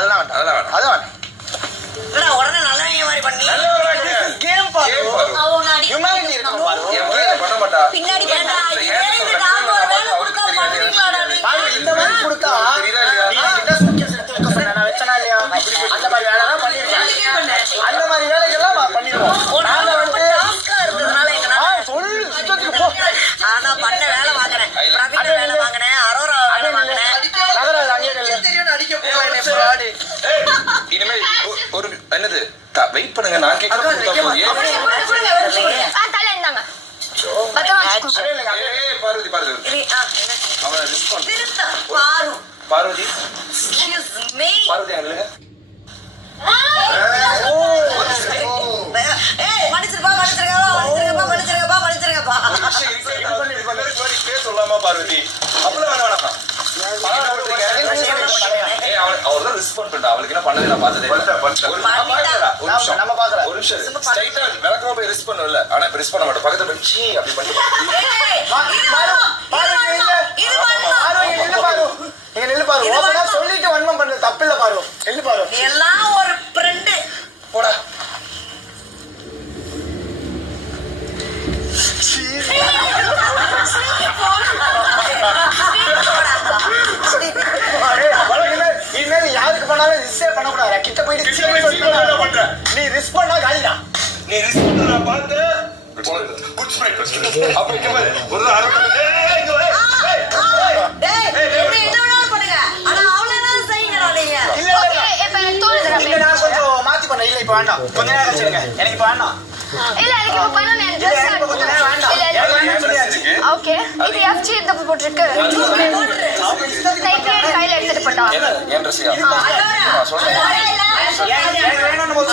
அதெல்லாம் வேண்டாம். அதான் உடனே நல்ல மாதிரி பண்ணி கேம் ஹியூமனிட்டி இருக்கணும் பாரு. பின்னாடி இந்த மாதிரி கொடுத்தா நான் வச்சனா இல்லையா அந்த மாதிரி வேலை தான் பண்ணிருக்கேன். அந்த மாதிரி வேலைகள்லாம் பண்ணிடுவோம். நாங்க வந்து ஆனா பண்ண வேலை வாங்கினேன், பிரவீன் வேலை வாங்கினேன், அரோரா வேலை வாங்கினேன். இனிமேல் ஒரு என்னது வெயிட் பண்ணுங்க. நான் கேட்கறேன். பார்வதி பார்வதி பார்வதி அங்க சொல்லாமா பார்வதி அப்பதான் வேணாம். அவர்தான் ரெஸ்பாண்ட் பண்றா. அவளுக்கு என்ன பண்ணது நான் பார்த்ததே ஒரு நிமிஷம் ஸ்ட்ரைட்டா விளக்கமா போய் ரெஸ்ட் பண்ணல. ஆனா இப்ப ரெஸ்ட் பண்ண மாட்டோம். பக்கத்துல பெஞ்சி அப்படி பண்ணி சொல்லிட்டு வன்மம் பண்றது தப்பு இல்ல பாரு. எள்ளு பாரு எல்லாம் ஒரு ஃப்ரெண்டு போடா. இனிமேல் யாருக்கு பண்ணாலும் ரிஸ்கே பண்ணக்கூடாது. கிட்ட போயிட்டு நீ ரிஸ்க் பண்ணா காலிதான். நீ ரிஸ்க் பண்ற நான் பார்த்து குட் ஸ்ப்ரைட் அப்ப இங்க பாரு ஒரு கொஞ்சம் மாத்தி பண்ண. இல்ல இப்ப வேண்டாம், கொஞ்ச நேரம் கழிச்சிருங்க. எனக்கு இப்ப வேண்டாம். இல்ல எனக்கு இப்ப பண்ணனும். நான் Dress ஓகே. இது FG தப்பு போட்டுருக்கு. கையில எடுத்துட்டு போட்டா ஏன் Dress யா சொல்றேன். ஏன் வேணும்னு போய்